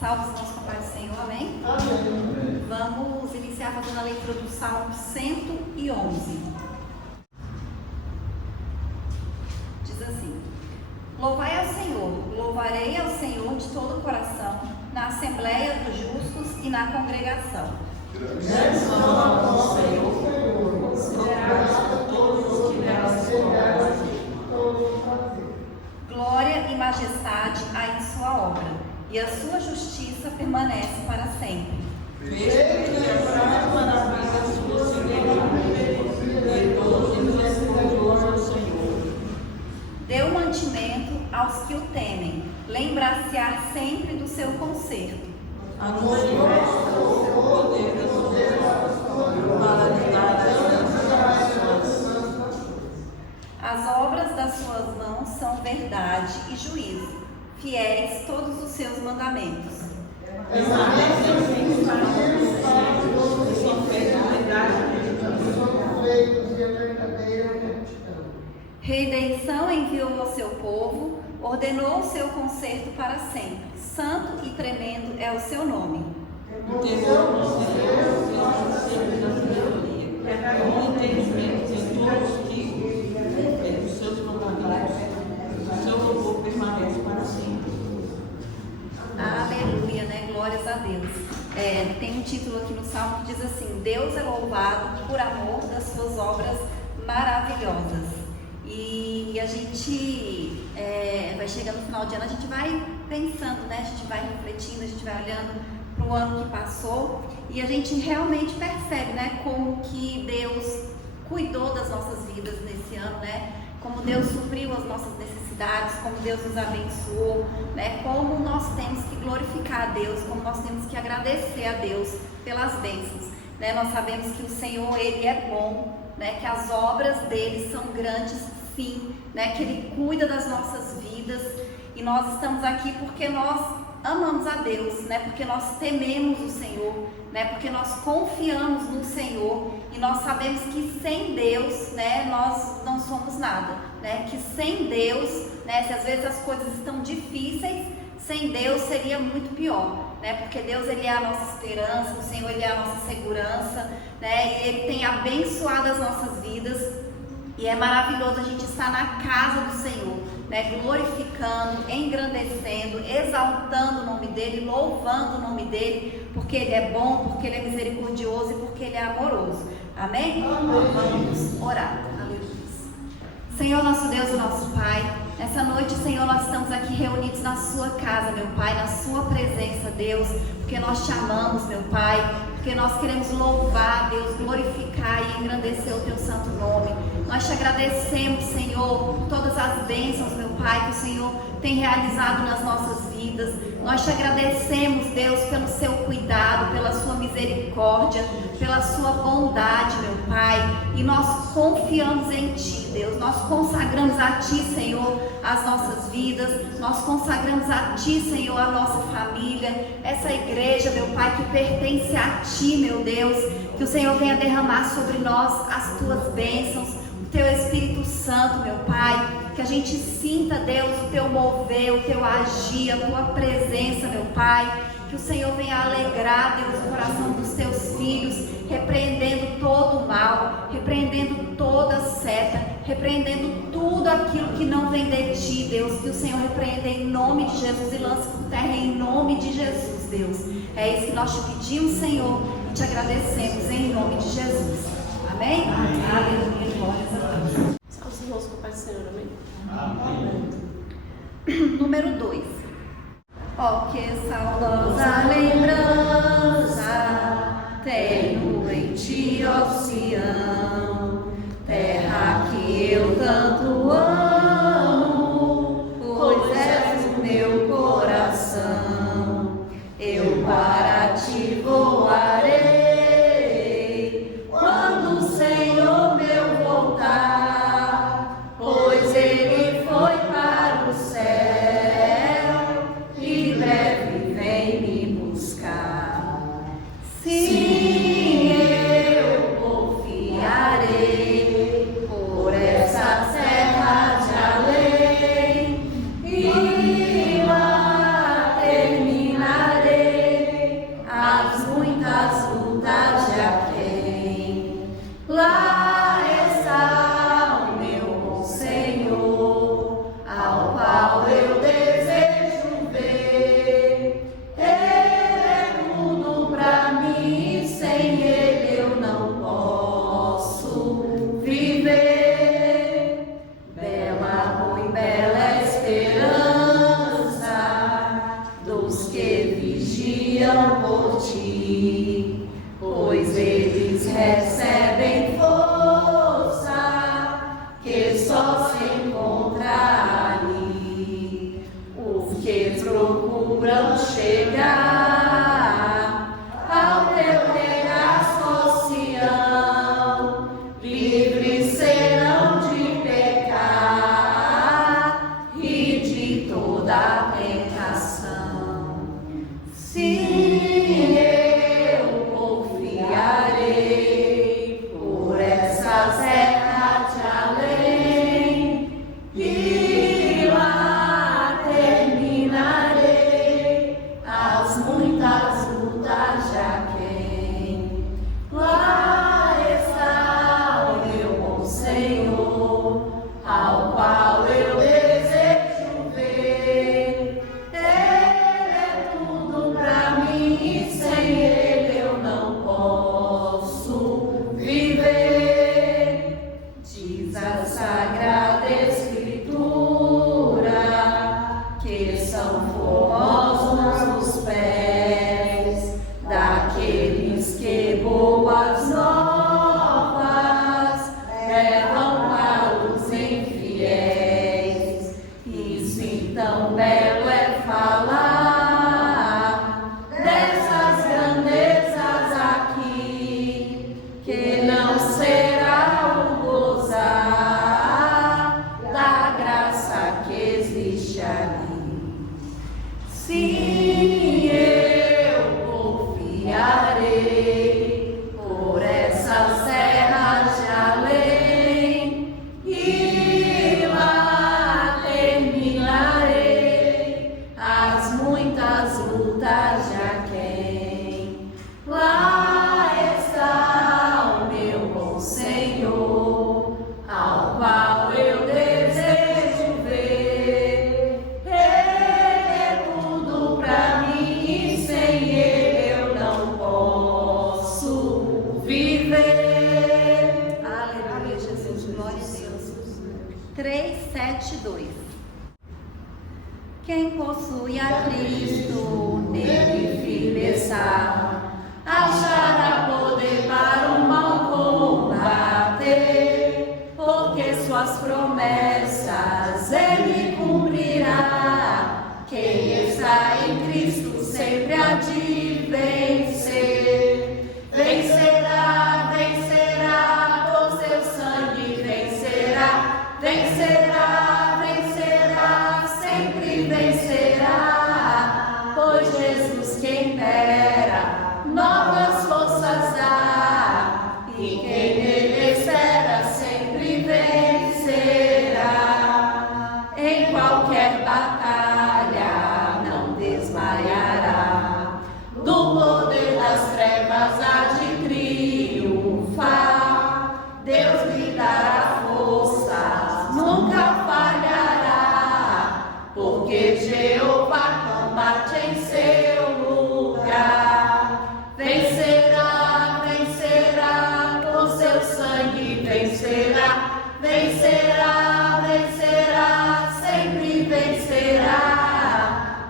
Salve os nossos compadres do Senhor, amém? Amém. Vamos iniciar fazendo a leitura do Salmo 111. Diz assim: Louvai ao Senhor, louvarei ao Senhor de todo o coração, na assembleia dos justos e na congregação. Grandes são ao Senhor, considerado todos os que nela se Glória e majestade há em sua obra, e a sua justiça permanece para sempre. Veja que é fraco na vida sua, e todos os respondoram ao Senhor. Deu mantimento aos que o temem, lembrar-se-á sempre do seu conserto. Anunciou o seu poder das para lhe dar as As obras das suas mãos são verdade e juízo, fiéis todos os seus mandamentos. Redenção enviou ao seu povo, ordenou o seu conserto para sempre. Santo e tremendo é o seu nome. O temor do Senhor é sempre da sabedoria, com entendimento em todos que cumprem os seus mandamentos. O seu louvor permanece para sempre. Aleluia, né? Glórias a Deus. Tem um título aqui no Salmo que diz assim: Deus é louvado por amor das suas obras maravilhosas. E a gente vai chegando no final de ano, a gente vai pensando, né? A gente vai refletindo, a gente vai olhando para o ano que passou e a gente realmente percebe, né? Como que Deus cuidou das nossas vidas nesse ano, né? Como Deus supriu as nossas necessidades, como Deus nos abençoou, né? Como nós temos que glorificar a Deus, como nós temos que agradecer a Deus pelas bênçãos, né? Nós sabemos que o Senhor, Ele é bom, né? Que as obras dele são grandes, sim, né? Que Ele cuida das nossas vidas e nós estamos aqui porque nós amamos a Deus, né? Porque nós tememos o Senhor, né? Porque nós confiamos no Senhor e nós sabemos que sem Deus, né? Nós não somos nada, né? Que sem Deus, né? Se às vezes as coisas estão difíceis, sem Deus seria muito pior, né? Porque Deus, Ele é a nossa esperança, o Senhor, Ele é a nossa segurança, né? E Ele tem abençoado as nossas vidas. E é maravilhoso a gente estar na casa do Senhor, né? Glorificando, engrandecendo, exaltando o nome dEle, louvando o nome dEle, porque Ele é bom, porque Ele é misericordioso e porque Ele é amoroso. Amém? Vamos orar. Aleluia. Senhor, nosso Deus e nosso Pai, nessa noite, Senhor, nós estamos aqui reunidos na Sua casa, meu Pai, na Sua presença, Deus, porque nós te amamos, meu Pai, porque nós queremos louvar, Deus, glorificar e engrandecer o Teu santo nome. Nós te agradecemos, Senhor, por todas as bênçãos, meu Pai, que o Senhor tem realizado nas nossas vidas. Nós te agradecemos, Deus, pelo seu cuidado, pela sua misericórdia, pela sua bondade, meu Pai. E nós confiamos em Ti, Deus. Nós consagramos a Ti, Senhor, as nossas vidas. Nós consagramos a Ti, Senhor, a nossa família. Essa igreja, meu Pai, que pertence a Ti, meu Deus. Que o Senhor venha derramar sobre nós as Tuas bênçãos, o Teu Espírito Santo, meu Pai. Que a gente sinta, Deus, o Teu mover, o Teu agir, a Tua presença, meu Pai. Que o Senhor venha alegrar, Deus, o coração dos Teus filhos, repreendendo todo o mal, repreendendo toda seta, repreendendo tudo aquilo que não vem de Ti, Deus. Que o Senhor repreenda em nome de Jesus e lance por terra em nome de Jesus, Deus. É isso que nós te pedimos, Senhor, e te agradecemos em nome de Jesus. Amém? Amém. Aleluia, glórias a Deus. Salve os irmãos com a paz do Senhor, amém? Amém. Número 2. Ó, que saudosa lembrança tenho em Ti, ó Sião, terra que eu tanto amo, pois és o meu coração. Eu para Ti voarei quando o Senhor meu voltar, pois Ele foi para o céu e breve vem me buscar. Sim, eu confiarei. que procuram chegar ao teu regaço, Sião, livres serão de pecar e de toda tentação. Sim, eu confiarei por essa terra de além e lá terminarei as muitas lutas de aquém. Lá está o meu bom Senhor, ao qual eu desejo ver. Ele é tudo pra mim e sem ele eu não posso viver. Diz a Sagrada Escritura que são formosos os pés daqueles que boas novas levam para os infiéis. Isso então belo é falar dessas grandezas aqui, que não será o gozar da graça que existe ali. Sim, eu confiarei por essas terras de além e lá terminarei as muitas lutas de aquém. Lá está o meu bom Senhor, ao qual eu desejo ver. Ele é tudo pra mim e sem ele eu não posso viver. Aleluia, Jesus, glória a Deus. 3:7:2. Quem possui a Cristo, nele firmeza, achará poder para o mal combater, porque suas promessas ele cumprirá. Quem está em Cristo sempre há de vencer. Vencerá, vencerá, por seu sangue vencerá, vencerá, vencerá, sempre vencerá, pois Jesus quem dera novas forças dá, e quem nele espera sempre vencerá. Em qualquer batalha não desmaiará, do poder das trevas há de triunfar. Deus lhe dará forças, nunca falhará, porque Jeová combate em seu lugar. Vencerá, vencerá, com seu sangue vencerá, vencerá, vencerá, sempre vencerá,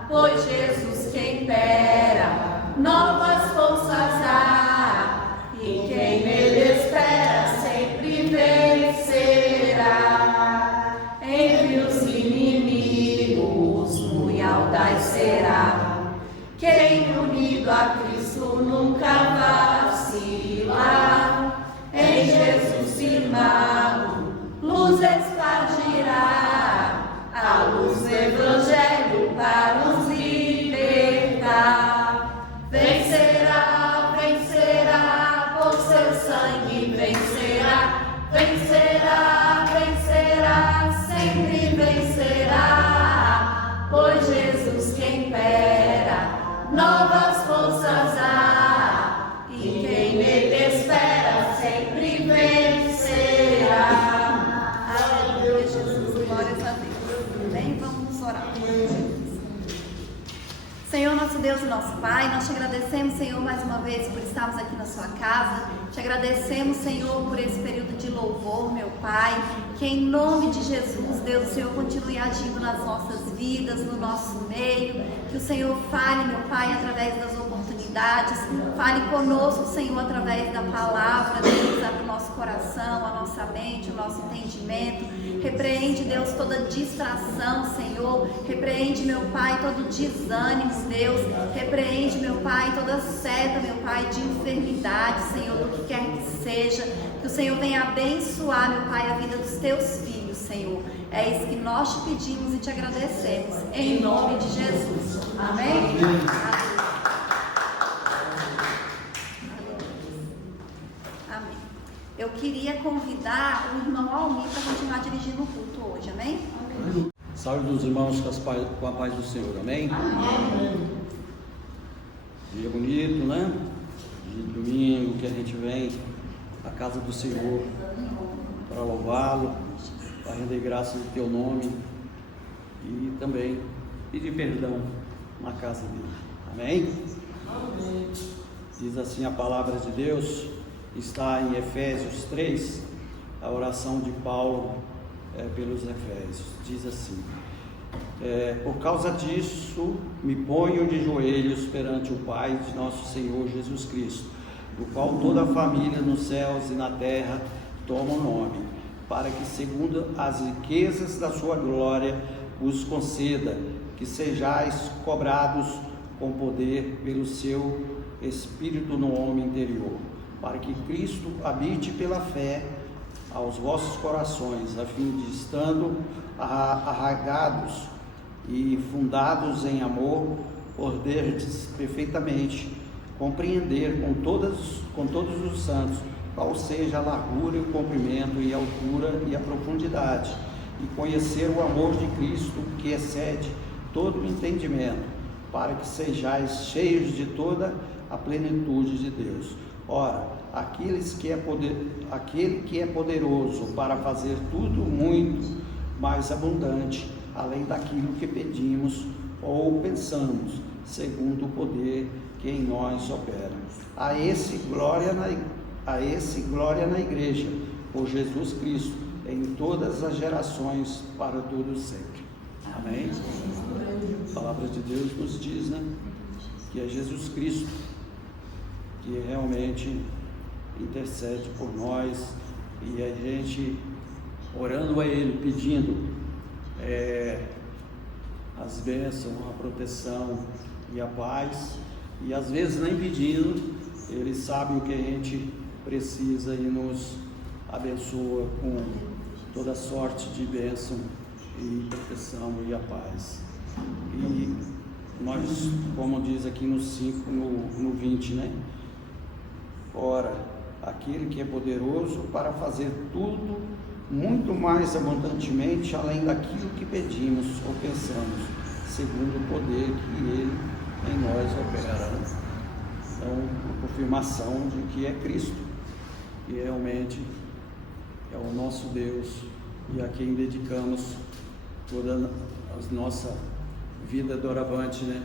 pois Jesus quem dera novas forças dá, e quem nele espera sempre vencerá. Entre os inimigos muito audaz será, quem unido a Cristo nunca vacilar. Em Jesus firmado, luz espargirá, a luz do Evangelho para os libertar. Vencerá, vencerá, por seu sangue vencerá, vencerá, vencerá, sempre vencerá, pois Jesus quem impera, novas forças há, e quem nele espera sempre vencerá. Aleluia, Jesus, glórias a Deus. Bem, vamos orar. Senhor, nosso Deus e nosso Pai, nós te agradecemos, Senhor, mais uma vez por estarmos aqui na sua casa. Te agradecemos, Senhor, por esse período de louvor, meu Pai. Que em nome de Jesus, Deus, o Senhor continue agindo nas nossas vidas, no nosso meio. Que o Senhor fale, meu Pai, através das oportunidades enfermidades. Fale conosco, Senhor, através da palavra. Deus, abre o nosso coração, a nossa mente, o nosso entendimento. Repreende, Deus, toda distração, Senhor. Repreende, meu Pai, todo desânimo, Deus. Repreende, meu Pai, toda seta, meu Pai, de enfermidade, Senhor, do que quer que seja. Que o Senhor venha abençoar, meu Pai, a vida dos teus filhos, Senhor. É isso que nós te pedimos e te agradecemos. Em nome de Jesus. Amém? Amém. Eu queria convidar o irmão Almir para continuar dirigindo o culto hoje. Amém? Saúde dos irmãos com a paz do Senhor. Amém? Amém. Dia bonito, né? Dia de domingo que a gente vem à casa do Senhor para louvá-lo, para render graças ao teu nome e também pedir perdão na casa dele. Amém? Amém. Diz assim a palavra de Deus, está em Efésios 3, a oração de Paulo pelos Efésios. Diz assim: por causa disso me ponho de joelhos perante o Pai de nosso Senhor Jesus Cristo, do qual toda a família nos céus e na terra toma o nome, para que segundo as riquezas da sua glória os conceda que sejais cobrados com poder pelo seu Espírito no homem interior, para que Cristo habite pela fé aos vossos corações, a fim de, estando arraigados e fundados em amor, poderdes perfeitamente compreender com todos os santos qual seja a largura e o comprimento e a altura e a profundidade, e conhecer o amor de Cristo, que excede todo o entendimento, para que sejais cheios de toda a plenitude de Deus. Ora, aquele que é poderoso para fazer tudo muito mais abundante, além daquilo que pedimos ou pensamos, segundo o poder que em nós opera. A esse glória na Igreja, por Jesus Cristo, em todas as gerações, para todos sempre. Amém? A palavra de Deus nos diz, né, que é Jesus Cristo que realmente intercede por nós, e a gente orando a Ele, pedindo as bênçãos, a proteção e a paz, e às vezes nem pedindo, Ele sabe o que a gente precisa e nos abençoa com toda sorte de bênção e proteção e a paz. E nós, como diz aqui no 5, no 20, né? Ora, aquele que é poderoso para fazer tudo muito mais abundantemente, além daquilo que pedimos ou pensamos, segundo o poder que Ele em nós opera. Então, a confirmação de que é Cristo, que realmente é o nosso Deus e a quem dedicamos toda a nossa vida doravante, né?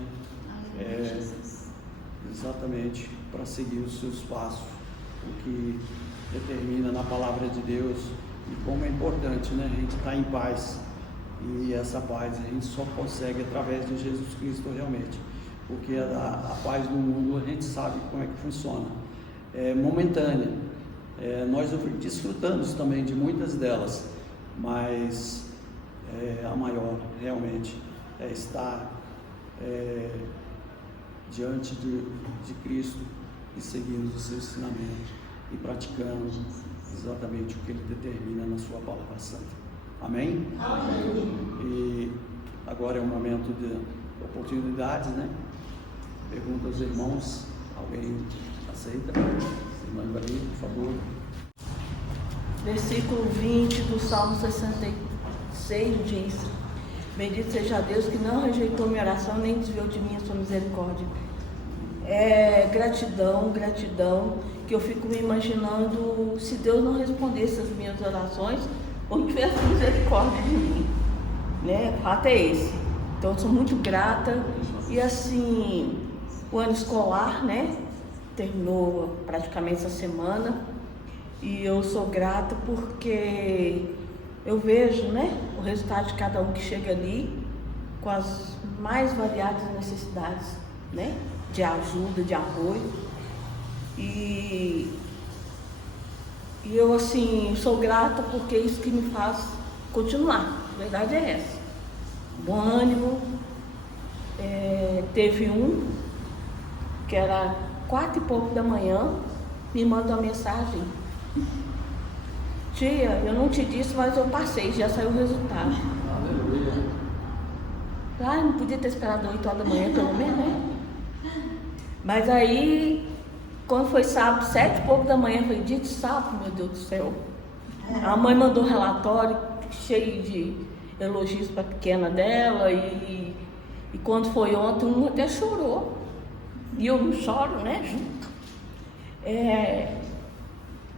Exatamente para seguir os seus passos, o que determina na palavra de Deus, e como é importante, né? A gente estar em paz, e essa paz a gente só consegue através de Jesus Cristo realmente, porque a paz do mundo a gente sabe como é que funciona, é momentânea, nós desfrutamos também de muitas delas, mas a maior realmente é estar diante de Cristo e seguindo os seus ensinamentos e praticando exatamente o que Ele determina na sua palavra santa. Amém? Amém. E agora é um momento de oportunidades, né? Pergunta aos irmãos. Alguém aceita? Irmã Maria, por favor. Versículo 20 do Salmo 66 diz: bendito seja Deus que não rejeitou minha oração, nem desviou de mim a sua misericórdia. Gratidão, que eu fico me imaginando se Deus não respondesse as minhas orações ou não tivesse misericórdia de mim, né? O fato é esse. Então eu sou muito grata. E assim, o ano escolar, né, terminou praticamente essa semana, e eu sou grata porque eu vejo, né, o resultado de cada um que chega ali com as mais variadas necessidades. né? De ajuda, de apoio. E eu, assim, sou grata porque é isso que me faz continuar. A verdade é essa. Bom ânimo. Teve um que era 4 e pouco da manhã, me manda uma mensagem: tia, eu não te disse, mas eu passei, já saiu o resultado. Aleluia. Não podia ter esperado 8 horas da manhã, pelo menos, né? Mas aí, quando foi sábado, 7 e pouco da manhã, eu falei: dia de sábado, meu Deus do céu. A mãe mandou um relatório cheio de elogios para a pequena dela, e quando foi ontem, um até chorou. E eu não choro, né? Junto.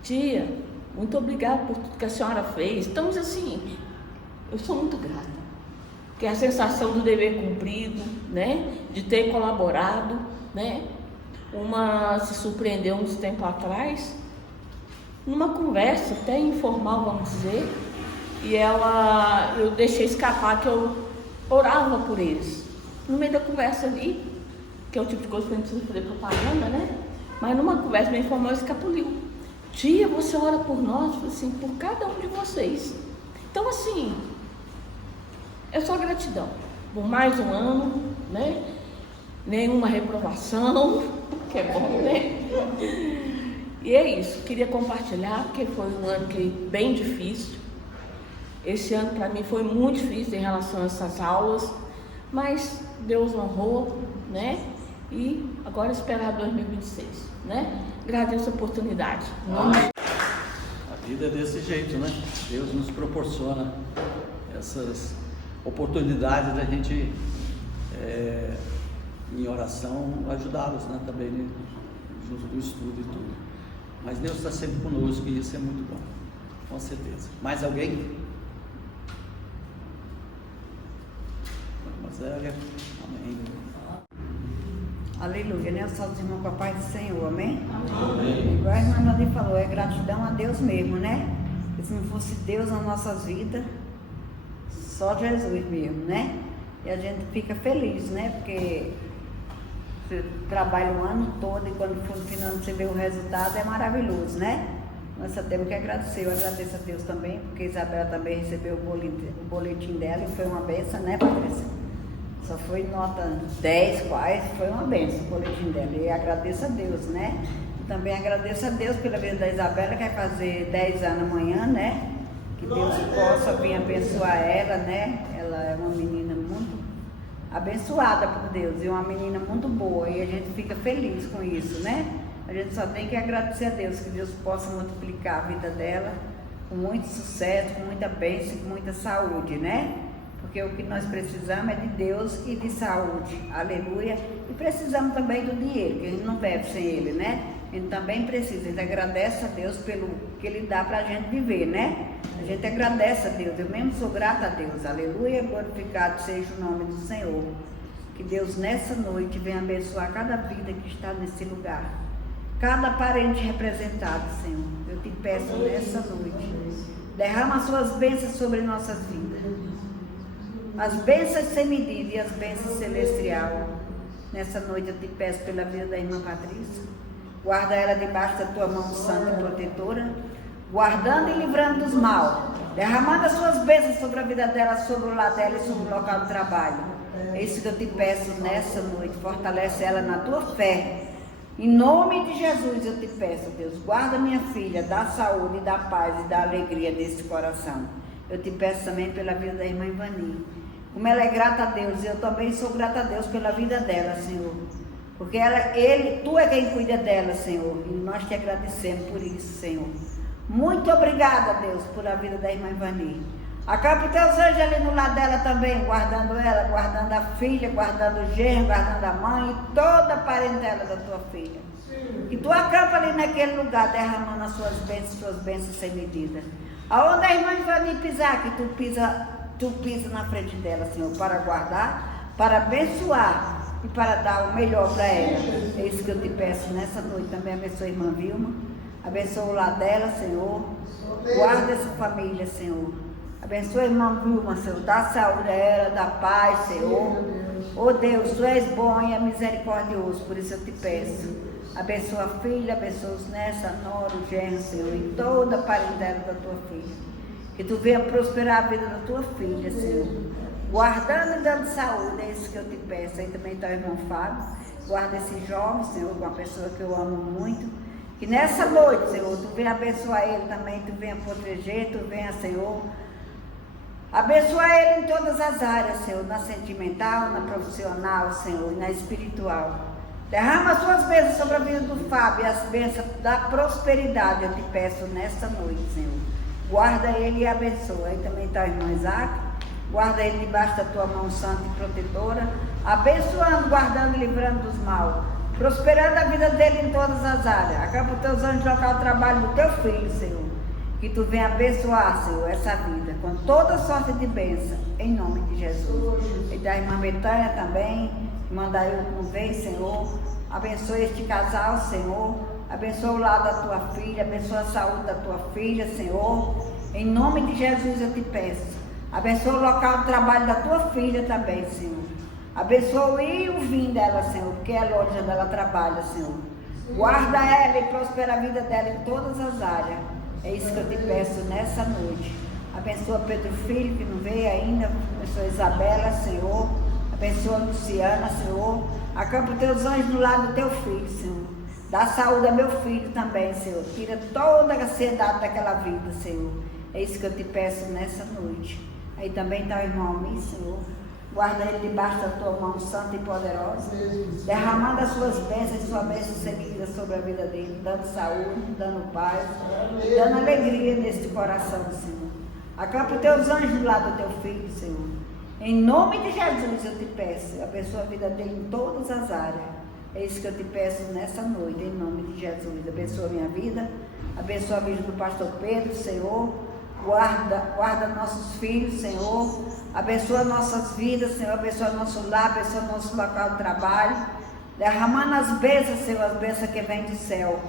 Tia, muito obrigada por tudo que a senhora fez. Então, assim, eu sou muito grata. Porque a sensação do dever cumprido, né? De ter colaborado, né? Uma se surpreendeu uns tempo atrás, numa conversa até informal, vamos dizer, e eu deixei escapar que eu orava por eles. No meio da conversa ali, que é o tipo de coisa que a gente precisa fazer propaganda, né? Mas numa conversa bem informal, escapuliu: tia, você ora por nós? Assim, por cada um de vocês. Então, assim, é só gratidão por mais um ano, né? Nenhuma reprovação, que é bom, né? E é isso, queria compartilhar, porque foi um ano bem difícil. Esse ano para mim foi muito difícil em relação a essas aulas, mas Deus honrou, né? E agora esperar 2026, né? Agradeço a oportunidade. A vida é desse jeito, né? Deus nos proporciona essas oportunidades da gente, em oração, ajudá-los, né? Também, né? Junto do estudo e tudo. Mas Deus está sempre conosco e isso é muito bom, com certeza. Mais alguém? Zélia, amém. Aleluia, né? Só os irmãos com a paz do Senhor, amém? Amém. Igual a irmã Nani falou, é gratidão a Deus mesmo, né? Se não fosse Deus nas nossas vidas, só Jesus mesmo, né? E a gente fica feliz, né? Porque você trabalha o ano todo e quando for no final você vê o resultado, é maravilhoso, né? Nós só temos que agradecer. Eu agradeço a Deus também, porque a Isabela também recebeu o boletim dela e foi uma benção, né, Patrícia? Só foi nota 10 quase, foi uma benção o boletim dela. E agradeço a Deus, né? Também agradeço a Deus pela vida da Isabela, que vai fazer 10 anos amanhã, né? Que Deus possa vir abençoar ela, né? Ela é uma menina muito abençoada por Deus e uma menina muito boa. E a gente fica feliz com isso, né? A gente só tem que agradecer a Deus, que Deus possa multiplicar a vida dela com muito sucesso, com muita bênção e com muita saúde, né? Porque o que nós precisamos é de Deus e de saúde, aleluia. E precisamos também do dinheiro, que a gente não vive sem ele, né? A gente também precisa, a gente agradece a Deus pelo que ele dá pra gente viver, né? A gente agradece a Deus, eu mesmo sou grata a Deus, aleluia. Glorificado seja o nome do Senhor. Que Deus nessa noite venha abençoar cada vida que está nesse lugar, cada parente representado, Senhor. Eu te peço nessa noite, derrama as suas bênçãos sobre nossas vidas. As bênçãos sem medida e as bênçãos celestial. Nessa noite eu te peço pela vida da irmã Patrícia. Guarda ela debaixo da tua mão santa e protetora, guardando e livrando dos mal, derramando as suas bênçãos sobre a vida dela, sobre o lar dela e sobre o local do trabalho. É isso que eu te peço nessa noite. Fortalece ela na tua fé. Em nome de Jesus eu te peço, Deus, guarda minha filha, dá saúde, dá paz e dá alegria desse coração. Eu te peço também pela vida da irmã Ivani. Como ela é grata a Deus, eu também sou grata a Deus pela vida dela, Senhor. Porque Tu é quem cuida dela, Senhor. E nós te agradecemos por isso, Senhor. Muito obrigada, Deus, por a vida da irmã Ivani. Acaba os teus anjos ali no lado dela também, guardando ela, guardando a filha, guardando o genro, guardando a mãe e toda a parentela da tua filha. E tu acampa ali naquele lugar, derramando as suas bênçãos sem medida. Aonde a irmã Ivani pisar, que tu pisa na frente dela, Senhor, para guardar, para abençoar e para dar o melhor para ela. É isso que eu te peço nessa noite. Também abençoa a irmã Vilma, abençoa o lar dela, Senhor. Guarda essa família, Senhor. Abençoa a irmã Vilma, Senhor. Dá saúde a ela, dá paz, Senhor. Oh Deus, Tu és bom e é misericordioso, por isso eu te peço. Abençoa a filha, abençoa os netos, a nora, o genro, Senhor, e toda a parentela da Tua filha. Que Tu venha prosperar a vida da Tua filha, Senhor. Guardando e dando saúde, é isso que eu te peço. Aí também está o irmão Fábio. Guarda esse jovem, Senhor, uma pessoa que eu amo muito. Que nessa noite, Senhor, Tu venha abençoar ele também, Tu venha proteger, Tu venha, Senhor, abençoar ele em todas as áreas, Senhor, na sentimental, na profissional, Senhor, e na espiritual. Derrama as Tuas bênçãos sobre a vida do Fábio e as bênçãos da prosperidade, eu te peço nesta noite, Senhor. Guarda ele e abençoa. Aí também está o irmão Isaac. Guarda ele debaixo da Tua mão santa e protetora, abençoando, guardando e livrando dos mal, prosperando a vida dele em todas as áreas. Acaba os Teus anjos local o trabalho do Teu filho, Senhor. Que Tu venha abençoar, Senhor, essa vida, com toda sorte de bênção, em nome de Jesus. E da irmã Betânia também, irmã Daí não vem, Senhor. Abençoa este casal, Senhor. Abençoa o lado da Tua filha, abençoa a saúde da Tua filha, Senhor. Em nome de Jesus eu te peço. Abençoa o local de trabalho da Tua filha também, Senhor. Abençoa o ir e o vir dela, Senhor, porque é longe onde ela trabalha, Senhor. Guarda ela e prospera a vida dela em todas as áreas. É isso que eu te peço nessa noite. Abençoa Pedro Filho, que não veio ainda. Abençoa Isabela, Senhor. Abençoa Luciana, Senhor. Acampa os Teus anjos no lado do Teu filho, Senhor. Dá saúde a meu filho também, Senhor. Tira toda a ansiedade daquela vida, Senhor. É isso que eu te peço nessa noite. Aí também está o irmão Almir, Senhor. Guarda ele debaixo da Tua mão santa e poderosa, derramando as Suas bênçãos e Sua bênção seguida sobre a vida dele, dando saúde, dando paz, dando alegria neste coração, Senhor. Acampa os Teus anjos do lado do Teu filho, Senhor. Em nome de Jesus eu te peço, abençoa a vida dele em todas as áreas. É isso que eu te peço nessa noite, em nome de Jesus. Abençoa a minha vida, abençoa a vida do pastor Pedro, Senhor. Guarda nossos filhos, Senhor. Abençoa nossas vidas, Senhor. Abençoa nosso lar, abençoa nosso local de trabalho. Derramando as bênçãos, Senhor, as bênçãos que vêm do céu.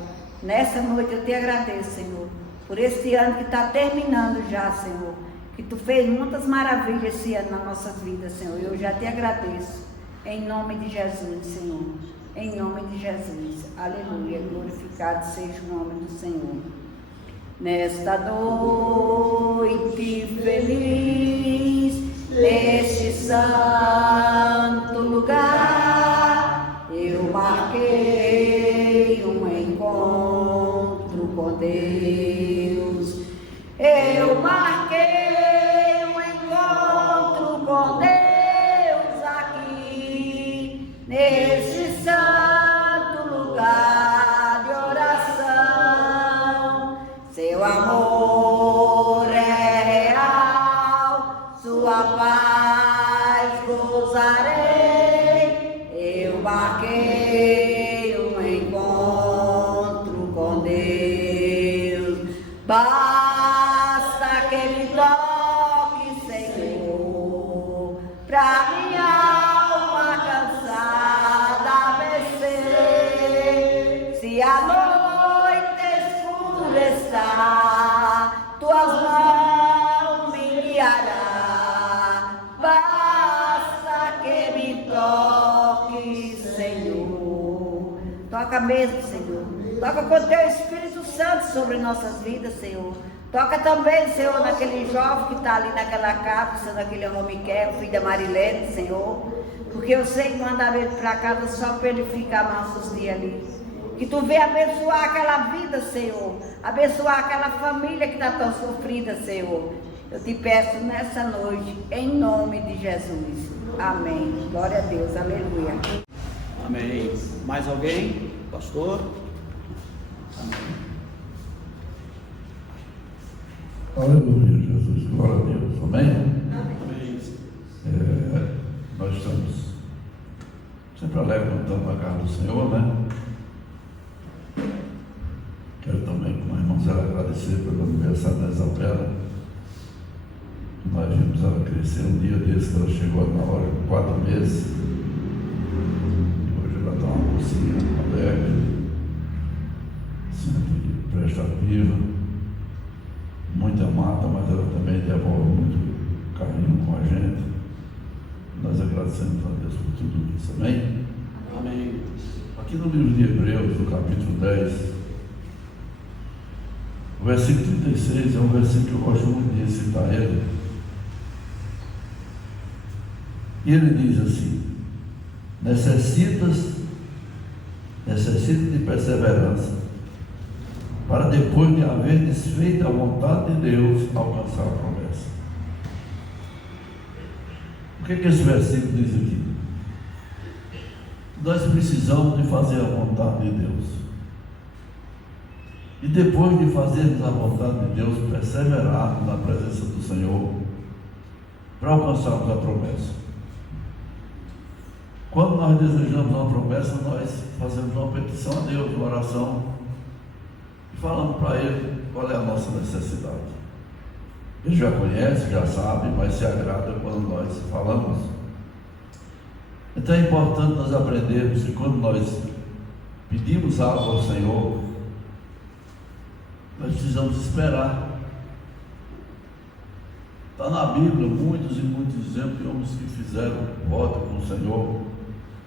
Nessa noite eu te agradeço, Senhor, por este ano que está terminando já, Senhor. Que Tu fez muitas maravilhas esse ano nas nossas vidas, Senhor. Eu já te agradeço. Em nome de Jesus, Senhor. Em nome de Jesus. Aleluia. Glorificado seja o nome do Senhor. Nesta noite feliz, neste santo lugar, eu marquei um encontro com Deus. Eu marquei um encontro com Deus aqui, neste santo lugar de oração. Seu amor é real, Sua paz gozarei. Eu marquei um encontro com Deus. Basta que me toque, Senhor, pra minha alma cansada vencer. Se a noite escurecer, Tuas mãos me guiará. Basta que me toque, Senhor. Toca mesmo, Senhor. Toca com Teu Espírito Santo sobre nossas vidas, Senhor. Toca também, Senhor, naquele jovem que está ali naquela casa, Senhor, naquele homem que é o filho da Marilene, Senhor. Porque eu sei que mandaram ele para casa só para ele ficar nossos dias ali. Que Tu venha abençoar aquela vida, Senhor. Abençoar aquela família que está tão sofrida, Senhor. Eu te peço nessa noite, em nome de Jesus. Amém. Glória a Deus. Aleluia. Amém. Mais alguém? Pastor? Aleluia, Jesus, glória a Deus, amém? Amém. Nós estamos sempre levantando a casa do Senhor, né? Quero também, com a irmã Zé, agradecer pelo aniversário da Isabela. Nós vimos ela crescer um dia desse, que ela chegou na hora de 4 meses. E hoje ela está uma mocinha alegre, sempre prestativa, muito amada, mas ela também devolve muito carinho com a gente. Nós agradecemos agradecemos a Deus por tudo isso. Amém? Amém. Aqui no livro de Hebreus, no capítulo 10, o versículo 36 é um versículo que eu gosto muito de citar ele. E ele diz assim: necessita de perseverança, para depois de haver desfeito a vontade de Deus, alcançar a promessa. O que esse versículo diz aqui? Nós precisamos de fazer a vontade de Deus. E depois de fazermos a vontade de Deus, perseverarmos na presença do Senhor, para alcançarmos a promessa. Quando nós desejamos uma promessa, nós fazemos uma petição a Deus, uma oração, e falamos para Ele qual é a nossa necessidade. Ele já conhece, já sabe, mas se agrada quando nós falamos. Então é importante nós aprendermos que quando nós pedimos algo ao Senhor, nós precisamos esperar. Está na Bíblia muitos e muitos exemplos de homens que fizeram voto com o Senhor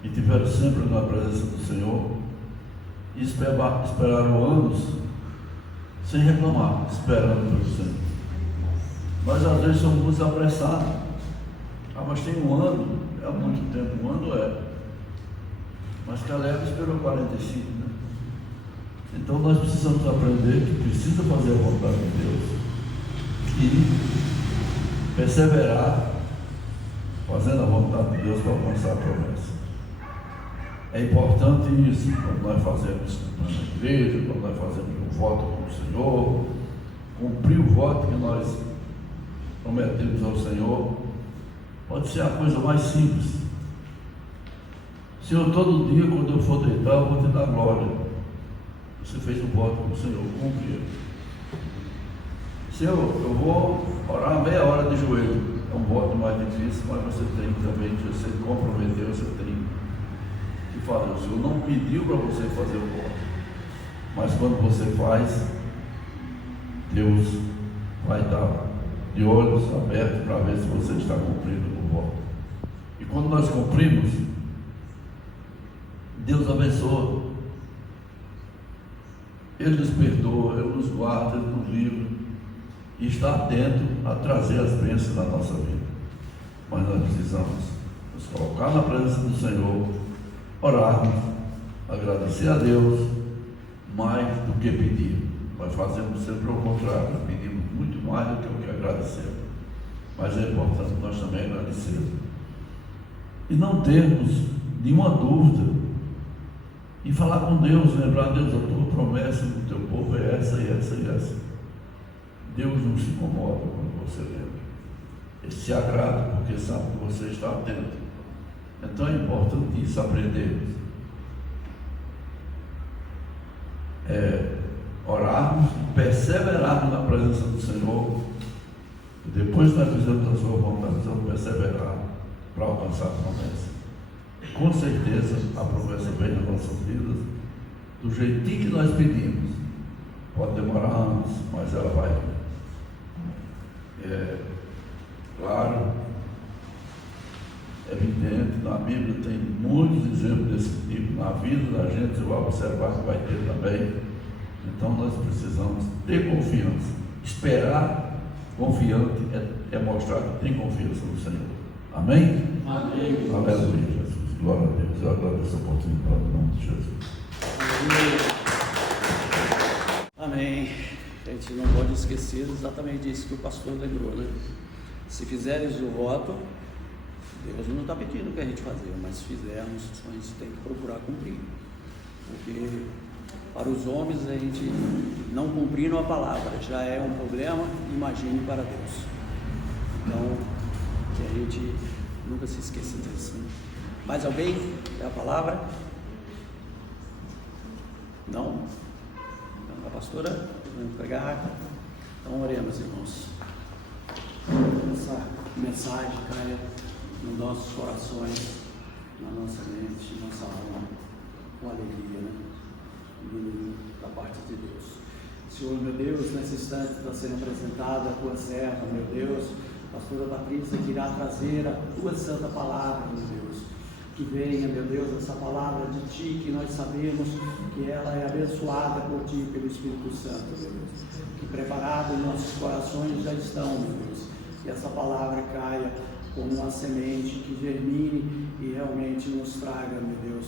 e tiveram sempre na presença do Senhor e esperaram anos sem reclamar, esperando pelo Senhor. Nós às vezes somos muito apressados. Mas tem um ano, é muito tempo, um ano é. Mas Caleb esperou 45, né? Então nós precisamos aprender que precisa fazer a vontade de Deus e perseverar fazendo a vontade de Deus para alcançar a promessa. É importante isso quando nós fazemos na igreja, quando nós fazemos um voto com o Senhor, cumprir o voto que nós prometemos ao Senhor. Pode ser a coisa mais simples. Senhor, todo dia quando eu for deitar, eu vou te dar glória. Você fez um voto com o Senhor, cumpre. Senhor, eu vou orar meia hora de joelho. É um voto mais difícil, mas você tem também, você comprometeu, você tem que fazer. O Senhor não pediu para você fazer o voto, mas quando você faz, Deus vai dar de olhos abertos para ver se você está cumprindo o voto. E quando nós cumprimos, Deus abençoa. Ele nos perdoa, Ele nos guarda, Ele nos livra e está atento a trazer as bênçãos da nossa vida. Mas nós precisamos nos colocar na presença do Senhor, orarmos, agradecer a Deus mais do que pedir. Nós fazemos sempre o contrário, nós pedimos muito mais do que o que agradecemos. Mas é importante nós também agradecermos. E não termos nenhuma dúvida em falar com Deus, lembrar, Deus, a tua promessa com o teu povo é essa e essa e essa. Deus não se incomoda quando você lembra. Ele se agrada porque sabe que você está atento. Então é importante isso, aprendermos. Orarmos, perseverarmos na presença do Senhor. E depois que nós fizermos a sua vontade, precisamos perseverar para alcançar a promessa. Com certeza a promessa vem nas nossas vidas do jeitinho que nós pedimos. Pode demorar anos, mas ela vai vir. Claro, é evidente, na Bíblia tem muitos exemplos desse tipo. Na vida da gente você vai observar que vai ter também. Então nós precisamos ter confiança. Esperar confiante é mostrar que tem confiança no Senhor. Amém? Amém. Aleluia, Jesus. Glória a Deus. Eu agradeço a oportunidade em nome de Jesus. Amém. A gente não pode esquecer exatamente isso que o pastor lembrou, né? Se fizeres o voto, Deus não está pedindo que a gente fazer, mas se fizermos, a gente tem que procurar cumprir. Porque para os homens, a gente não cumprindo a palavra já é um problema, imagine para Deus. Então, que a gente nunca se esqueça disso. Né? Mais alguém? É a palavra? Não? Então, a pastora, vamos pegar. Então, oremos, irmãos. Essa mensagem caia nos nossos corações, na nossa mente, na nossa alma, com alegria, né? Da parte de Deus. Senhor, meu Deus, nesse instante está sendo apresentada a tua serva, meu Deus, pastora Patrícia, que irá trazer a tua santa palavra, meu Deus. Que venha, meu Deus, essa palavra de Ti, que nós sabemos que ela é abençoada por Ti, pelo Espírito Santo, meu Deus. Que preparado em nossos corações já estão, meu Deus. Que essa palavra caia como uma semente, que germine e realmente nos traga, meu Deus,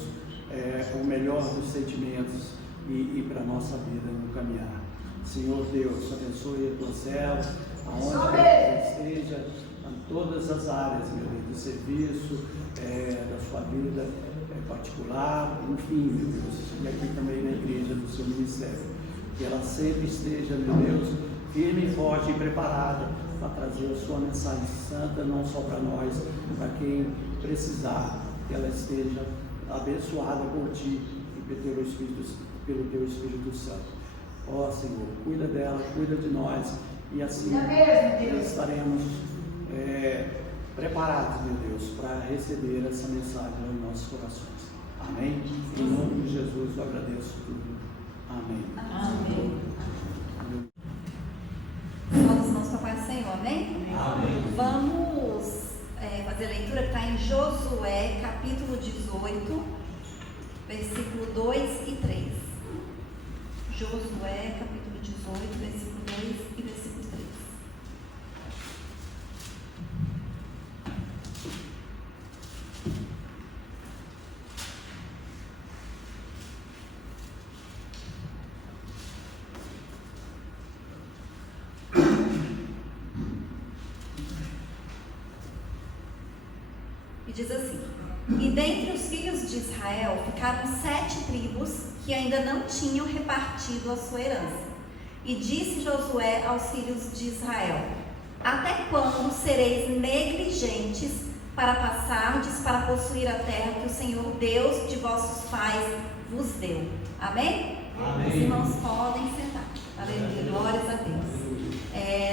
o melhor dos sentimentos e para a nossa vida no caminhar. Senhor Deus, abençoe a tua serva, aonde ela esteja, em todas as áreas, meu Deus, do serviço, da sua vida particular, enfim, meu Deus, e aqui também na igreja do seu ministério. Que ela sempre esteja, meu Deus, firme e forte e preparada para trazer a sua mensagem santa, não só para nós, para quem precisar, que ela esteja abençoada por Ti e pelo Teu Espírito Santo. Ó Senhor, cuida dela, cuida de nós, e assim estaremos preparados, meu Deus, para receber essa mensagem nos nossos corações. Amém? Em nome de Jesus eu agradeço tudo. Amém. Amém. Vamos, irmãos, papai do Senhor, amém? Amém. Vamos fazer a leitura que está em Josué, capítulo 18, versículo 2 e 3. Josué, capítulo 18, versículo 2 e versículo 3. E diz assim: e dentre os filhos de Israel ficaram 7 tribos que ainda não tinham repartido a sua herança. E disse Josué aos filhos de Israel: até quando sereis negligentes para passardes para possuir a terra que o Senhor Deus de vossos pais vos deu? Amém? Amém. Os irmãos podem sentar. Aleluia, glórias a Deus.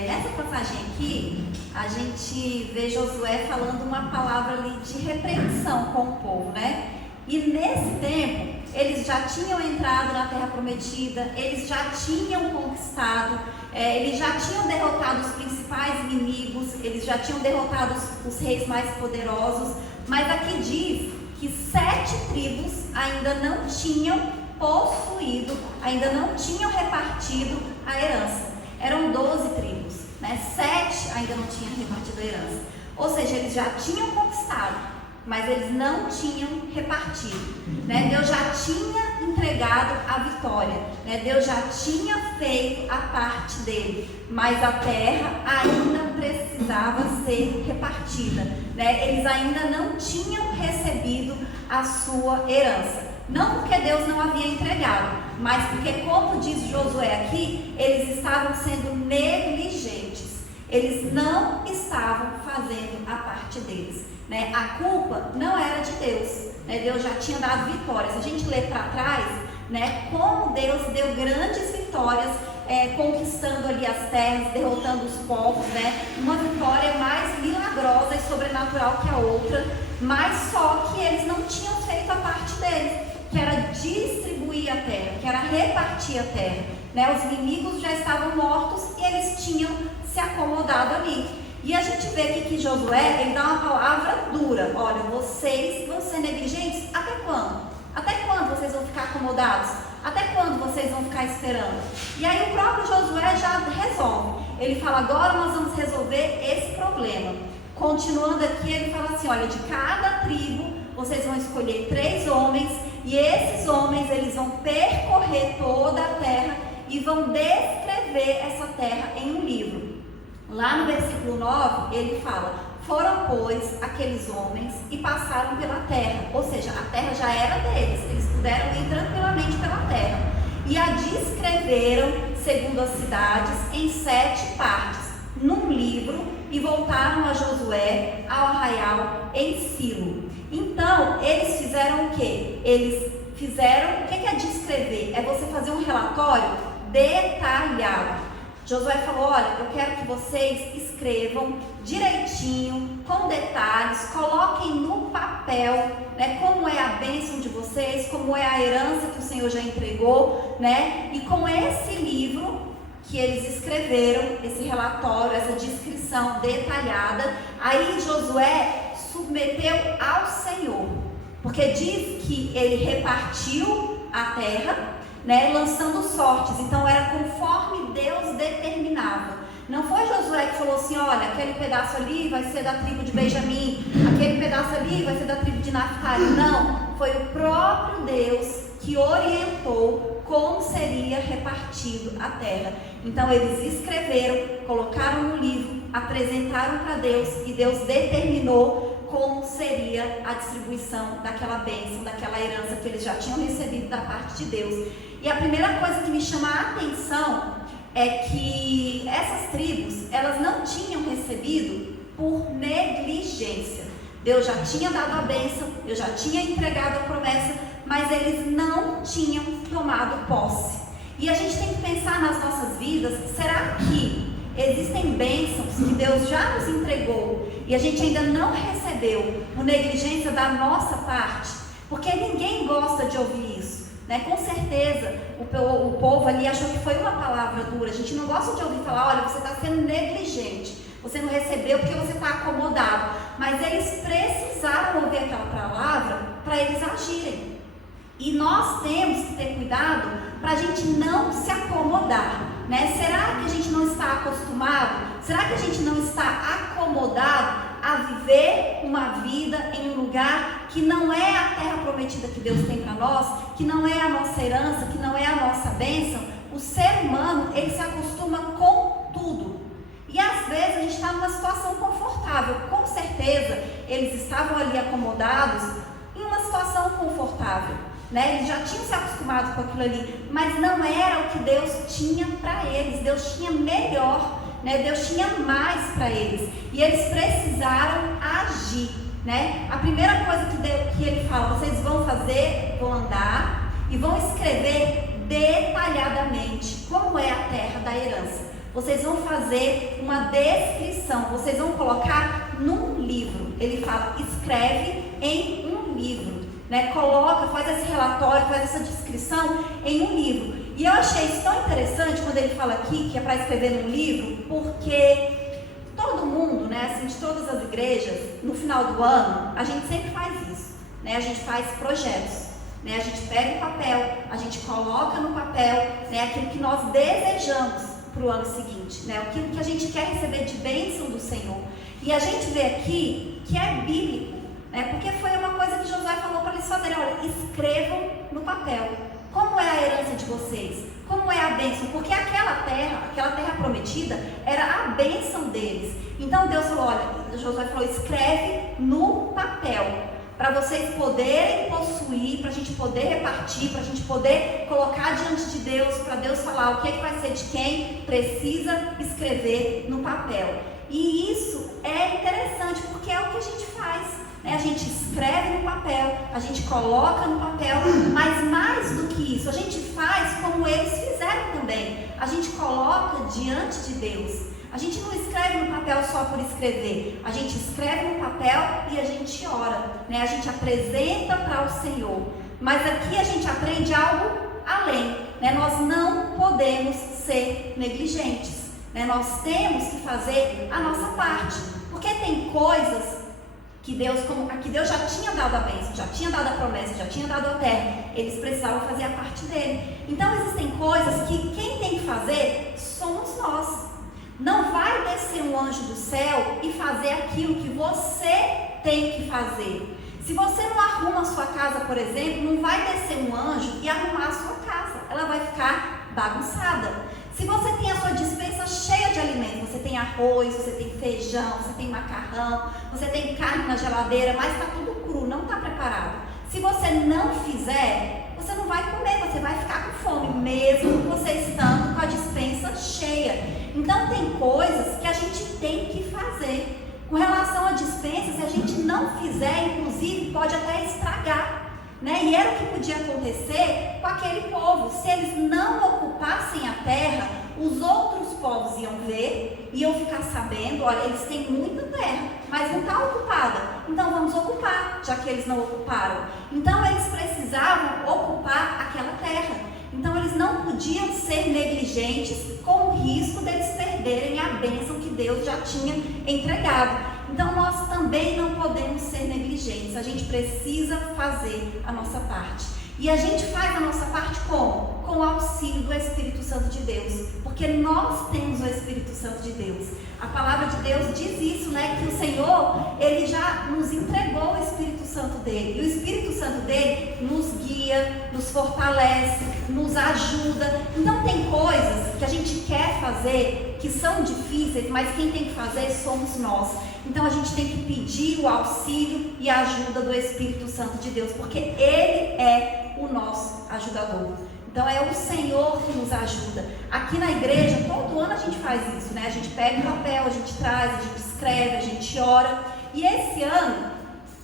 Nessa passagem aqui, a gente vê Josué falando uma palavra ali de repreensão com o povo, né? E nesse tempo, eles já tinham entrado na terra prometida, eles já tinham conquistado, eles já tinham derrotado os principais inimigos, eles já tinham derrotado os reis mais poderosos, mas aqui diz que 7 tribos ainda não tinham possuído, ainda não tinham repartido a herança. Eram 12 tribos, né? 7 ainda não tinham repartido a herança. Ou seja, eles já tinham conquistado, mas eles não tinham repartido, né? Deus já tinha entregado a vitória, né? Deus já tinha feito a parte dele, mas a terra ainda precisava ser repartida, né? Eles ainda não tinham recebido a sua herança. Não porque Deus não havia entregado, mas porque, como diz Josué aqui, eles estavam sendo negligentes. Eles não estavam fazendo a parte deles, né? A culpa não era de Deus, né? Deus já tinha dado vitórias. A gente lê para trás, né, como Deus deu grandes vitórias, conquistando ali as terras, derrotando os povos, né? Uma vitória mais milagrosa e sobrenatural que a outra, mas só que eles não tinham feito a parte deles, que era distribuir a terra, que era repartir a terra, né? Os inimigos já estavam mortos e eles tinham se acomodado ali. E a gente vê aqui que Josué, ele dá uma palavra dura: olha, vocês vão ser negligentes até quando? Até quando vocês vão ficar acomodados? Até quando vocês vão ficar esperando? E aí o próprio Josué já resolve. Ele fala: agora nós vamos resolver esse problema. Continuando aqui, ele fala assim: olha, de cada tribo vocês vão escolher 3 homens, e esses homens eles vão percorrer toda a terra e vão descrever essa terra em um livro. Lá no versículo 9 ele fala: foram, pois, aqueles homens e passaram pela terra, ou seja, a terra já era deles, eles puderam ir tranquilamente pela terra, e a descreveram segundo as cidades em 7 partes, num livro, e voltaram a Josué ao arraial em Silo. Então, eles fizeram o quê? Eles fizeram, o que é descrever? É você fazer um relatório detalhado. Josué falou: olha, eu quero que vocês escrevam direitinho, com detalhes, coloquem no papel, né, como é a bênção de vocês, como é a herança que o Senhor já entregou, né? E com esse livro, que eles escreveram esse relatório, essa descrição detalhada. Aí Josué submeteu ao Senhor, porque diz que ele repartiu a terra, né, lançando sortes. Então era conforme Deus determinava. Não foi Josué que falou assim: olha, aquele pedaço ali vai ser da tribo de Benjamim, aquele pedaço ali vai ser da tribo de Naftali. Não, foi o próprio Deus que orientou como seria repartido a terra. Então eles escreveram, colocaram no livro, apresentaram para Deus, e Deus determinou como seria a distribuição daquela bênção, daquela herança que eles já tinham recebido da parte de Deus. E a primeira coisa que me chama a atenção é que essas tribos, elas não tinham recebido por negligência. Deus já tinha dado a bênção, Deus já tinha entregado a promessa, mas eles não tinham tomado posse. E a gente tem que pensar nas nossas vidas: será que existem bênçãos que Deus já nos entregou e a gente ainda não recebeu por negligência da nossa parte? Porque ninguém gosta de ouvir isso, né? Com certeza o povo ali achou que foi uma palavra dura. A gente não gosta de ouvir falar: olha, você está sendo negligente, você não recebeu porque você está acomodado. Mas eles precisaram ouvir aquela palavra para eles agirem. E nós temos que ter cuidado para a gente não se acomodar, né? Será que a gente não está acostumado? Será que a gente não está acomodado a viver uma vida em um lugar que não é a terra prometida que Deus tem para nós, que não é a nossa herança, que não é a nossa bênção? O ser humano, ele se acostuma com tudo. E às vezes a gente está numa situação confortável. Com certeza eles estavam ali acomodados em uma situação confortável, né? Eles já tinham se acostumado com aquilo ali, mas não era o que Deus tinha para eles. Deus tinha melhor, né? Deus tinha mais para eles, e eles precisaram agir, né? A primeira coisa que ele fala: vocês vão fazer, vão andar e vão escrever detalhadamente como é a terra da herança. Vocês vão fazer uma descrição, vocês vão colocar num livro. Ele fala: escreve em um livro, né? Coloca, faz esse relatório, faz essa descrição em um livro. E eu achei isso tão interessante quando ele fala aqui que é para escrever num livro, porque todo mundo, né, assim, de todas as igrejas, no final do ano, a gente sempre faz isso, né? A gente faz projetos, né? A gente pega o papel, a gente coloca no papel, né, aquilo que nós desejamos para o ano seguinte, né? Aquilo que a gente quer receber de bênção do Senhor. E a gente vê aqui que é bíblico, né? Porque foi uma coisa que Josué falou para eles fazerem: olha, escrevam no papel como é a herança de vocês, como é a bênção, porque aquela terra prometida era a bênção deles. Então Deus falou: olha, Josué falou, escreve no papel, para vocês poderem possuir, para a gente poder repartir, para a gente poder colocar diante de Deus, para Deus falar o que vai ser de quem. Precisa escrever no papel. E isso é interessante, porque é o que a gente faz, né? A gente escreve no papel, a gente coloca no papel, mas mais do que isso, a gente faz como eles fizeram também. A gente coloca diante de Deus. A gente não escreve no papel só por escrever, a gente escreve no papel e a gente ora, né? A gente apresenta para o Senhor. Mas aqui a gente aprende algo além, né? Nós não podemos ser negligentes, né? Nós temos que fazer a nossa parte, porque tem coisas que Deus já tinha dado a bênção, já tinha dado a promessa, já tinha dado a terra. Eles precisavam fazer a parte dele. Então existem coisas que quem tem que fazer somos nós. Não vai descer um anjo do céu e fazer aquilo que você tem que fazer. Se você não arruma a sua casa, por exemplo, não vai descer um anjo e arrumar a sua casa. Ela vai ficar bagunçada. Se você tem a sua despensa cheia de alimentos, você tem arroz, você tem feijão, você tem macarrão, você tem carne na geladeira, mas está tudo cru, não está preparado. Se você não fizer, você não vai comer, você vai ficar com fome, mesmo você estando com a despensa cheia. Então tem coisas que a gente tem que fazer. Com relação à dispensa, se a gente não fizer, inclusive pode até estragar, né? E era o que podia acontecer com aquele povo. Se eles não ocupassem a terra, os outros povos iam ver, iam ficar sabendo: olha, eles têm muita terra, mas não está ocupada, então vamos ocupar, já que eles não ocuparam. Então eles precisavam ocupar aquela terra. Então eles não podiam ser negligentes com Deus já tinha entregado. Então nós também não podemos ser negligentes, a gente precisa fazer a nossa parte. E a gente faz a nossa parte como? Com o auxílio do Espírito Santo de Deus, porque nós temos o Espírito Santo de Deus. A palavra de Deus diz isso, né? Que o Senhor, Ele já nos entregou o Espírito Santo dele. E o Espírito Santo dele nos guia, nos fortalece, nos ajuda. Então tem coisas que a gente quer fazer que são difíceis, mas quem tem que fazer somos nós. Então a gente tem que pedir o auxílio e a ajuda do Espírito Santo de Deus, porque Ele é o nosso ajudador. Então é o Senhor que nos ajuda. Aqui na igreja, todo ano a gente faz isso, né? A gente pega um papel, a gente traz, a gente escreve, a gente ora. E esse ano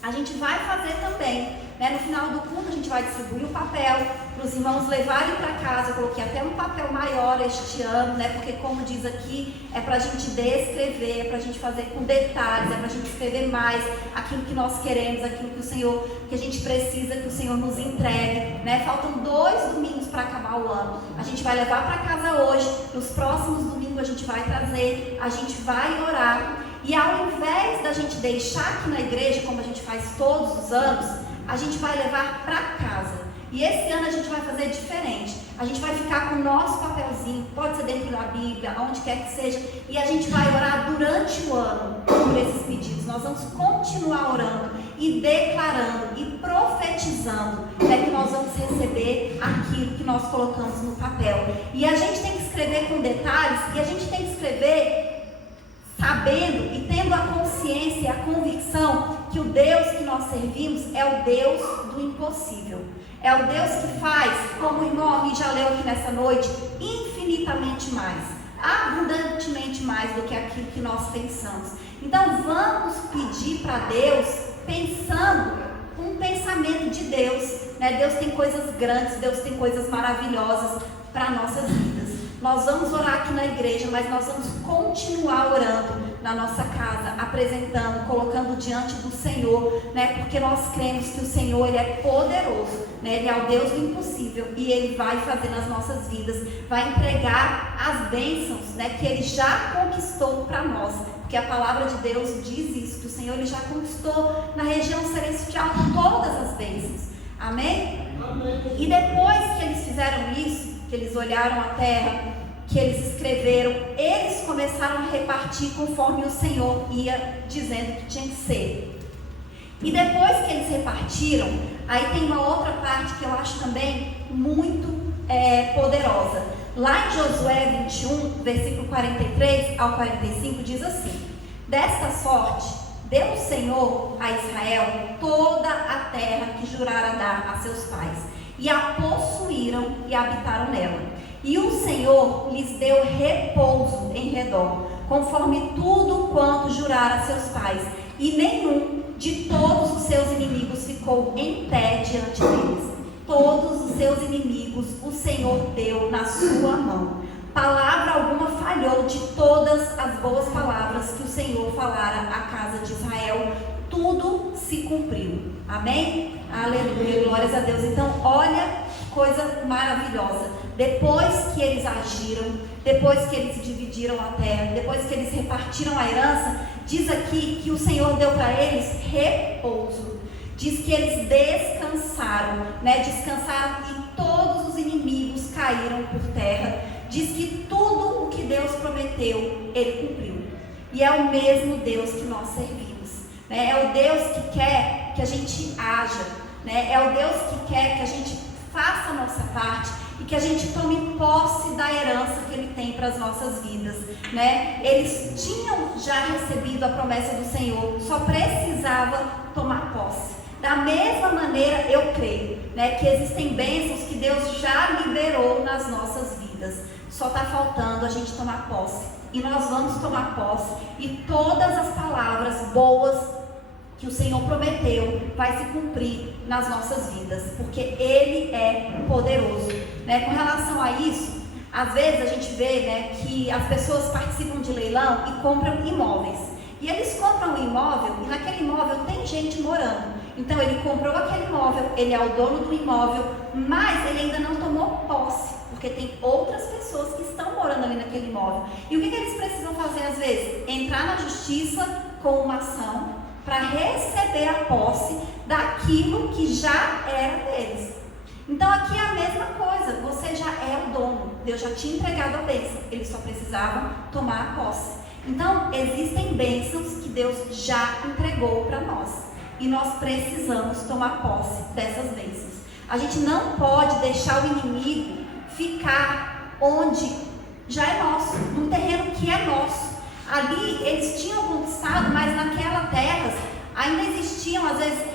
a gente vai fazer também, né? No final do culto a gente vai distribuir o papel para os irmãos levarem para casa. Eu coloquei até um papel maior este ano, né? Porque como diz aqui, é para a gente descrever, é para a gente fazer com detalhes, é para a gente escrever mais aquilo que nós queremos, aquilo que o Senhor, que a gente precisa que o Senhor nos entregue, né? Faltam 2 domingos para acabar o ano. A gente vai levar para casa hoje, nos próximos domingos a gente vai trazer, a gente vai orar. E ao invés da gente deixar aqui na igreja, como a gente faz todos os anos, a gente vai levar para casa. E esse ano a gente vai fazer diferente. A gente vai ficar com o nosso papelzinho, pode ser dentro da Bíblia, onde quer que seja, e a gente vai orar durante o ano por esses pedidos. Nós vamos continuar orando e declarando e profetizando, né, que nós vamos receber aquilo que nós colocamos no papel. E a gente tem que escrever com detalhes, e a gente tem que escrever sabendo e tendo a consciência e a convicção que o Deus que nós servimos é o Deus do impossível. É o Deus que faz, como o irmão Ami já leu aqui nessa noite, infinitamente mais, abundantemente mais do que aquilo que nós pensamos. Então vamos pedir para Deus pensando um pensamento de Deus, né? Deus tem coisas grandes, Deus tem coisas maravilhosas para nossas vidas. Nós vamos orar aqui na igreja, mas nós vamos continuar orando na nossa casa, apresentando, colocando diante do Senhor, né? Porque nós cremos que o Senhor, Ele é poderoso, né? Ele é o Deus do impossível e Ele vai fazer nas nossas vidas, vai entregar as bênçãos, né? Que Ele já conquistou para nós, porque a palavra de Deus diz isso, que o Senhor, Ele já conquistou na região celestial todas as bênçãos, amém? E depois que eles fizeram isso, que eles olharam a terra, que eles escreveram, eles começaram a repartir conforme o Senhor ia dizendo que tinha que ser. E depois que eles repartiram, aí tem uma outra parte que eu acho também muito poderosa. Lá em Josué 21, versículo 43 ao 45, diz assim: desta sorte deu o Senhor a Israel toda a terra que jurara dar a seus pais, e a possuíram e habitaram nela. E o Senhor lhes deu repouso em redor, conforme tudo quanto jurara a seus pais, e nenhum de todos os seus inimigos ficou em pé diante deles. Todos os seus inimigos o Senhor deu na sua mão. Palavra alguma falhou de todas as boas palavras que o Senhor falara à casa de Israel. Tudo se cumpriu. Amém? Aleluia, glórias a Deus. Então, olha que coisa maravilhosa. Depois que eles agiram, depois que eles dividiram a terra, depois que eles repartiram a herança, diz aqui que o Senhor deu para eles repouso. Diz que eles descansaram, né? Descansaram e todos os inimigos caíram por terra. Diz que tudo o que Deus prometeu, Ele cumpriu. E é o mesmo Deus que nós servimos, né? É o Deus que quer que a gente haja, né? É o Deus que quer que a gente faça a nossa parte e que a gente tome posse da herança que Ele tem para as nossas vidas, né? Eles tinham já recebido a promessa do Senhor, só precisava tomar posse. Da mesma maneira, eu creio, né, que existem bênçãos que Deus já liberou nas nossas vidas. Só está faltando a gente tomar posse. E nós vamos tomar posse. E todas as palavras boas que o Senhor prometeu vai se cumprir nas nossas vidas. Porque Ele é poderoso, né? Com relação a isso, às vezes a gente vê, né, que as pessoas participam de leilão e compram imóveis. E eles compram um imóvel e naquele imóvel tem gente morando. Então ele comprou aquele imóvel, ele é o dono do imóvel, mas ele ainda não tomou posse, porque porque tem outras pessoas que estão morando ali naquele imóvel. E o que eles precisam fazer às vezes? Entrar na justiça com uma ação para receber a posse daquilo que já era deles. Então aqui é a mesma coisa, você já é o dono, Deus já tinha entregado a bênção, eles só precisavam tomar a posse. Então existem bênçãos que Deus já entregou para nós e nós precisamos tomar posse dessas bênçãos. A gente não pode deixar o inimigo ficar onde já é nosso, num terreno que é nosso. Ali eles tinham conquistado, mas naquela terra ainda existiam às vezes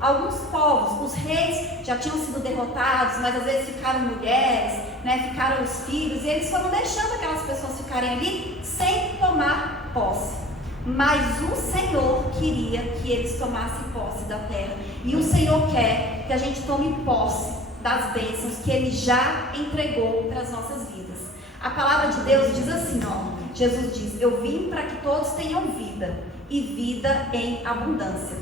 alguns povos, os reis já tinham sido derrotados, mas às vezes ficaram mulheres, ficaram os filhos, e eles foram deixando aquelas pessoas ficarem ali sem tomar posse. Mas o Senhor queria que eles tomassem posse da terra, e o Senhor quer que a gente tome posse das bênçãos que Ele já entregou para as nossas vidas. A palavra de Deus diz assim, Jesus diz: eu vim para que todos tenham vida, e vida em abundância.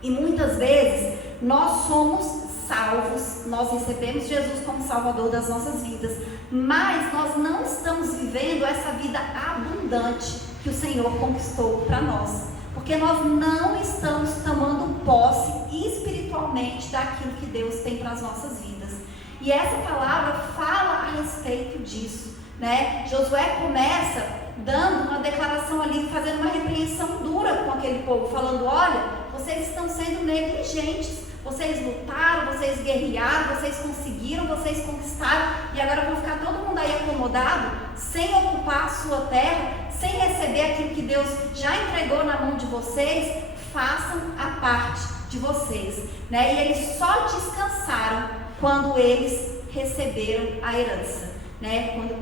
E muitas vezes nós somos salvos, nós recebemos Jesus como Salvador das nossas vidas, mas nós não estamos vivendo essa vida abundante que o Senhor conquistou para nós, porque nós não estamos tomando posse espiritualmente daquilo que Deus tem para as nossas vidas. E essa palavra fala a respeito disso, Josué começa dando uma declaração ali, fazendo uma repreensão dura com aquele povo, falando: olha, vocês estão sendo negligentes, vocês lutaram, vocês guerrearam, vocês conseguiram, vocês conquistaram, e agora vão ficar todo mundo aí acomodado, sem ocupar a sua terra, sem receber aquilo que Deus já entregou na mão de vocês. Façam a parte de vocês, E eles só descansaram quando eles receberam a herança,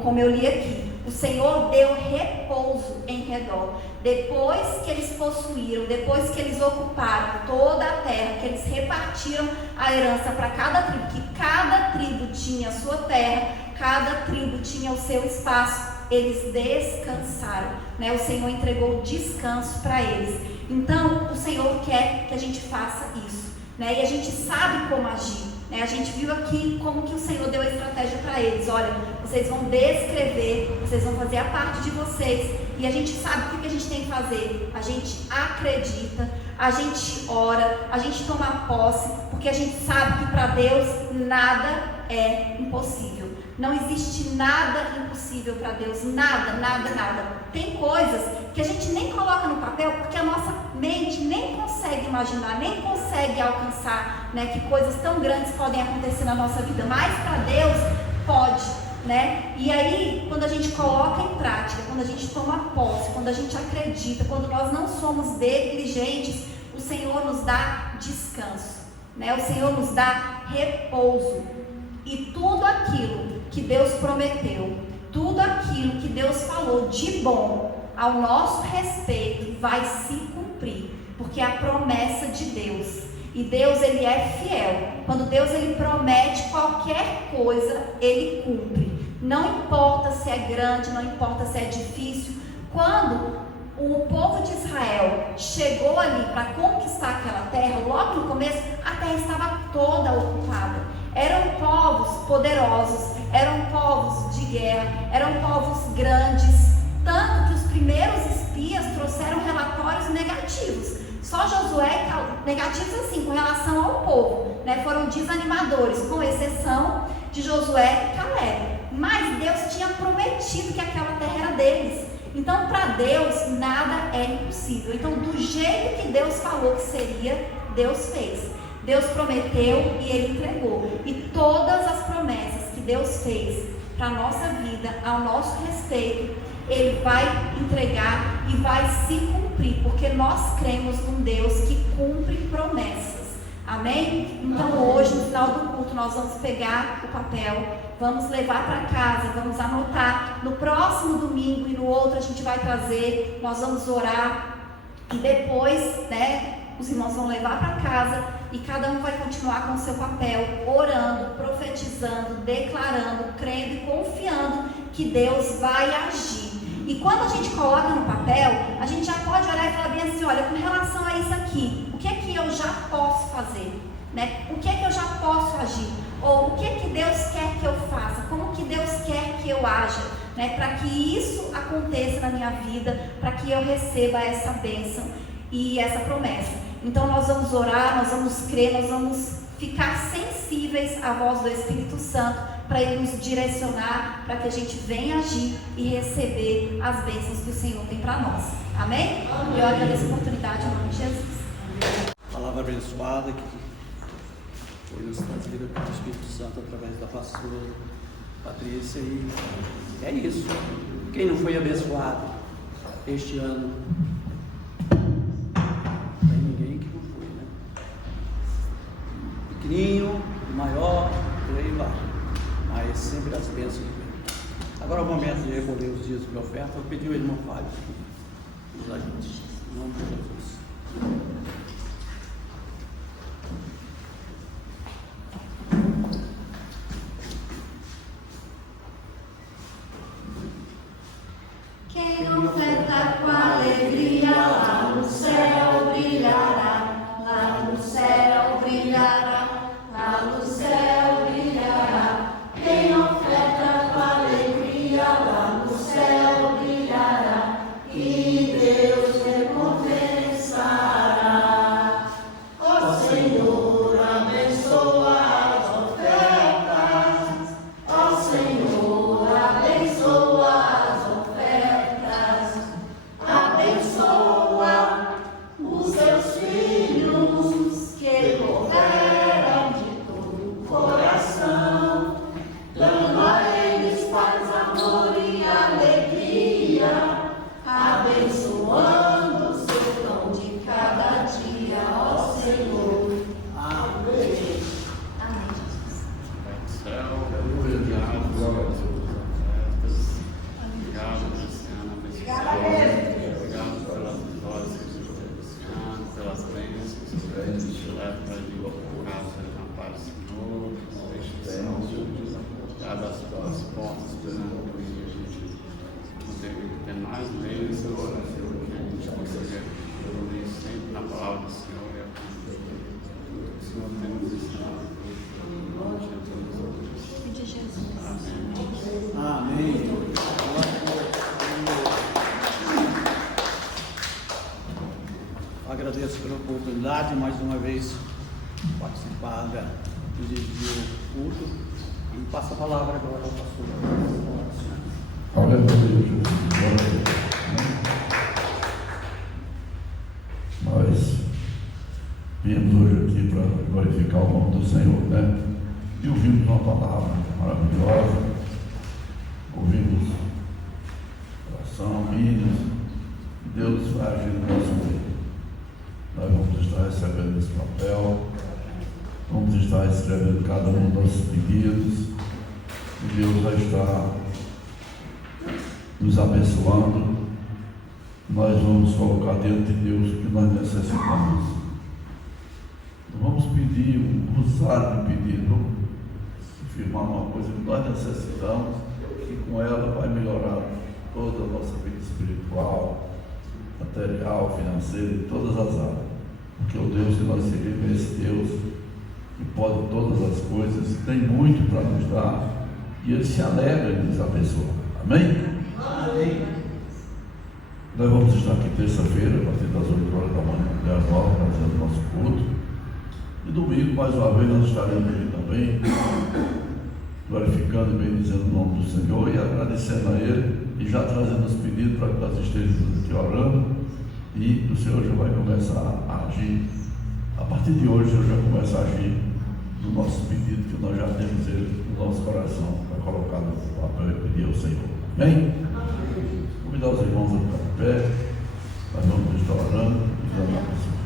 como eu li aqui. O Senhor deu repouso em redor. Depois que eles possuíram, depois que eles ocuparam toda a terra, que eles repartiram a herança para cada tribo, que cada tribo tinha a sua terra, cada tribo tinha o seu espaço, eles descansaram, O Senhor entregou descanso para eles. Então o Senhor quer que a gente faça isso, E a gente sabe como agir. A gente viu aqui como que o Senhor deu a estratégia para eles. Olha, vocês vão descrever, vocês vão fazer a parte de vocês. E a gente sabe o que a gente tem que fazer. A gente acredita, a gente ora, a gente toma posse, porque a gente sabe que para Deus nada é impossível. Não existe nada impossível para Deus, nada, nada, nada. Tem coisas que a gente nem coloca no papel, porque a nossa mente nem consegue imaginar, nem consegue alcançar, que coisas tão grandes podem acontecer na nossa vida, mas para Deus pode, E aí, quando a gente coloca em prática, quando a gente toma posse, quando a gente acredita, quando nós não somos negligentes, o Senhor nos dá descanso, O Senhor nos dá repouso, e tudo aquilo que Deus prometeu, tudo aquilo que Deus falou de bom ao nosso respeito vai se cumprir, porque é a promessa de Deus. E Deus, Ele é fiel. Quando Deus, Ele promete qualquer coisa, Ele cumpre. Não importa se é grande, não importa se é difícil. Quando o povo de Israel chegou ali para conquistar aquela terra, logo no começo, a terra estava toda ocupada. Eram povos poderosos, eram povos de guerra, eram povos grandes, tanto que os primeiros espias trouxeram relatórios negativos. Só Josué, negativos assim, com relação ao povo, foram desanimadores, com exceção de Josué e Caleb. Mas Deus tinha prometido que aquela terra era deles. Então, para Deus, nada é impossível. Então, do jeito que Deus falou que seria, Deus fez. Deus prometeu e Ele entregou. E todas as promessas que Deus fez para a nossa vida, ao nosso respeito, Ele vai entregar e vai se cumprir, porque nós cremos num Deus que cumpre promessas. Amém? Então hoje, no final do culto, nós vamos pegar o papel, vamos levar para casa, vamos anotar. No próximo domingo e no outro a gente vai trazer, nós vamos orar e depois, os irmãos vão levar para casa e cada um vai continuar com o seu papel, orando, profetizando, declarando, crendo e confiando que Deus vai agir. E quando a gente coloca no papel, a gente já pode olhar e falar bem assim: olha, com relação a isso aqui, o que é que eu já posso fazer? O que é que eu já posso agir? Ou o que é que Deus quer que eu faça? Como que eu haja, né? Para que isso aconteça na minha vida, para que eu receba essa bênção e essa promessa. Então nós vamos orar, nós vamos crer, nós vamos ficar sensíveis à voz do Espírito Santo, para Ele nos direcionar, para que a gente venha agir e receber as bênçãos que o Senhor tem para nós. Amém? E eu agradeço a oportunidade em nome de Jesus. Palavra abençoada que foi nos trazida pelo Espírito Santo através da pastora Patrícia, e é isso. Quem não foi abençoado este ano? Não tem ninguém que não foi, né? Pequenininho, maior, por aí vai. Mas sempre as bênçãos de Deus. Agora é o momento de recolher os dias de oferta. Eu pedi ao irmão Fábio que nos ajude. Em nome de Jesus. Quem oferta com alegria, lá no céu brilhará, lá no céu brilhará, lá no céu brilhará. Quem oferta com alegria, lá no céu brilhará, e Deus recompensará. Ó Senhor, abençoa as ofertas, ó Senhor, abençoa as ofertas, abençoa os teus filhos que cooperam de todo o coração, dando a eles paz, amor e alegria, abençoando o seu pão de cada dia, ó Senhor. Amém. Amém, Jesus. Céu, obrigado, obrigado, Luciana, obrigado pelas vitórias que você está Luciana, pelas bênçãos que você te leva para vir para casa, levantar o Senhor, nos deixe salvos, obrigado as portas para a gente poder ter mais bênçãos, que a gente consiga evoluir sempre na palavra do Senhor e a o Senhor tem nos ensinado. De Jesus. Amém. Agradeço pela oportunidade, mais uma vez, participar do culto. E passo a palavra agora ao pastor. Aleluia, Jesus. Nós viemos hoje aqui para glorificar o nome do Senhor, né? E ouvimos uma palavra maravilhosa, ouvimos oração, vídeos, e Deus vai agir no nosso meio. Nós vamos estar recebendo esse papel, vamos estar escrevendo cada um dos nossos pedidos, e Deus vai estar nos abençoando. Nós vamos colocar dentro de Deus o que nós necessitamos. Vamos pedir um rosário de pedido, afirmar uma coisa que nós necessitamos, e com ela vai melhorar toda a nossa vida espiritual, material, financeira, em todas as áreas. Porque o Deus que nós servimos é esse Deus que pode todas as coisas, tem muito para nos dar, e Ele se alegra em nos abençoar. Amém? Amém. Nós vamos estar aqui terça-feira, a partir das 8 horas da manhã, até as 9, fazendo o nosso culto. E domingo, mais uma vez, nós estaremos aqui também, glorificando e bendizendo o nome do Senhor e agradecendo a Ele, e já trazendo os pedidos para que nós estejamos aqui orando, e o Senhor já vai começar a agir. A partir de hoje, o Senhor já começa a agir no nosso pedido, que nós já temos ele no nosso coração, para colocar no papel e pedir ao Senhor. Amém? Convidar os irmãos a ficar de pé, nós vamos estar orando e dando a pessoa.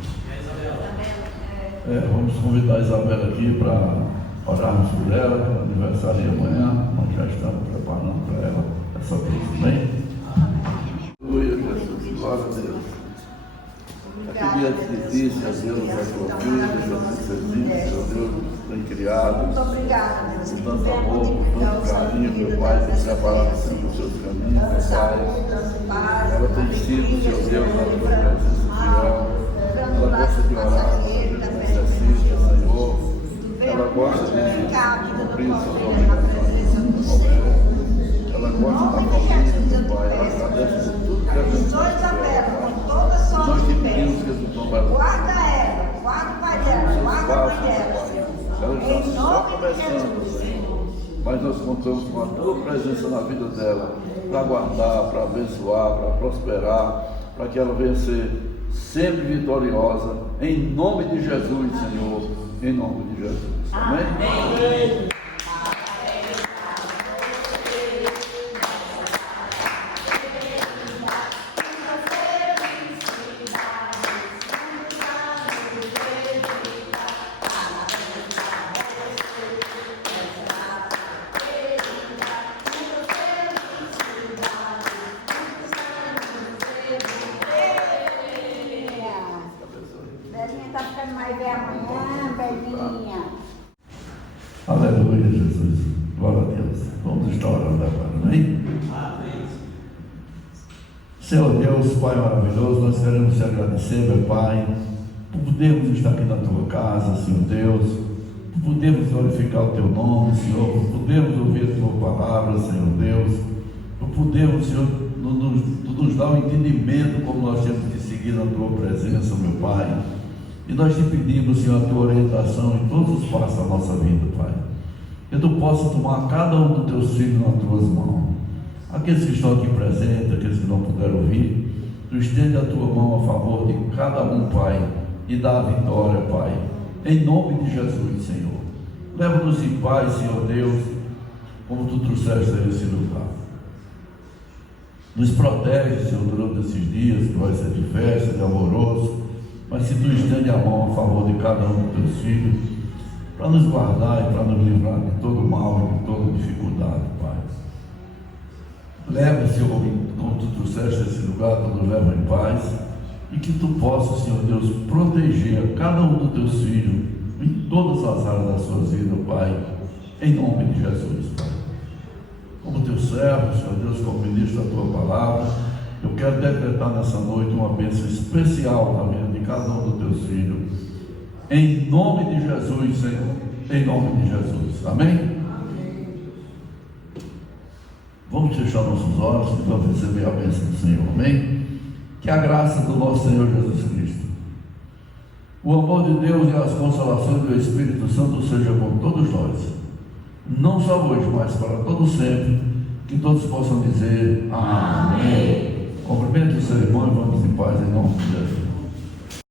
Vamos convidar a Isabela aqui para orarmos por ela, para o aniversário amanhã. Nós já estamos preparando para ela essa vez, amém? Aleluia, Jesus, glória a Deus. Aqui diante de ti, Deus, as filhas, as filhas, Deus, tem criado. Muito obrigada, Deus. Com tanto amor, com tanto carinho, meu Pai, tem preparado sempre os seus caminhos, meu Pai. Ela tem sido, seu Deus, na tua presença fiel. Ela gosta de orar, necessita, Senhor. Ela gosta de cumprir suas obrigações. Ela gosta da família, do pai, ela agradece por tudo que ela fez. Abençoe Isabela com toda a sorte Nós te de pedimos bênção. que esse tom vai Guarda ela, guarda o pai dela, guarda a mãe dela, Senhor. ela Em está só nome de começando, Jesus. Senhor. Mas nós contamos com a tua presença na vida dela, para guardar, para abençoar, para prosperar, para que ela venha ser sempre vitoriosa, em nome de Jesus, Senhor, em nome de Jesus. Amém? Belinha tá ficando mais velha amanhã, Belinha. Aleluia, Jesus. Glória a Deus. Vamos estar orando agora, amém? Senhor Deus, Pai maravilhoso, nós queremos te agradecer, meu Pai, por podermos estar aqui na tua casa, Senhor Deus, por podermos glorificar o teu nome, Senhor, por podermos ouvir a tua palavra, Senhor Deus, por podermos, Senhor, nos dar um entendimento como nós temos que seguir na tua presença, meu Pai. E nós te pedimos, Senhor, a tua orientação em todos os passos da nossa vida, Pai. Que tu possa tomar cada um dos teus filhos nas tuas mãos. Aqueles que estão aqui presentes, aqueles que não puderam vir, tu estende a tua mão a favor de cada um, Pai, e dá a vitória, Pai. Em nome de Jesus, Senhor. Leva-nos em paz, Senhor Deus, como tu trouxeste a esse lugar. Nos protege, Senhor, durante esses dias, que vai ser de festa, de amoroso, mas se tu estende a mão a favor de cada um dos teus filhos, para nos guardar e para nos livrar de todo mal e de toda dificuldade, Pai. Leva, Senhor, como tu trouxeste esse lugar, tu nos leva em paz, e que tu possas, Senhor Deus, proteger cada um dos teus filhos em todas as áreas das suas vidas, Pai, em nome de Jesus, Pai. Como teu servo, Senhor Deus, como ministro da tua palavra, eu quero decretar nessa noite uma bênção especial na vida de cada um dos teus filhos. Em nome de Jesus, Senhor. Em nome de Jesus. Amém? Vamos fechar nossos olhos e vamos receber a bênção do Senhor. Amém? Que a graça do nosso Senhor Jesus Cristo, o amor de Deus e as consolações do Espírito Santo sejam com todos nós. Não só hoje, mas para todo sempre. Que todos possam dizer amém. Cumprimente o seu irmão e vamos em paz em nome de Jesus.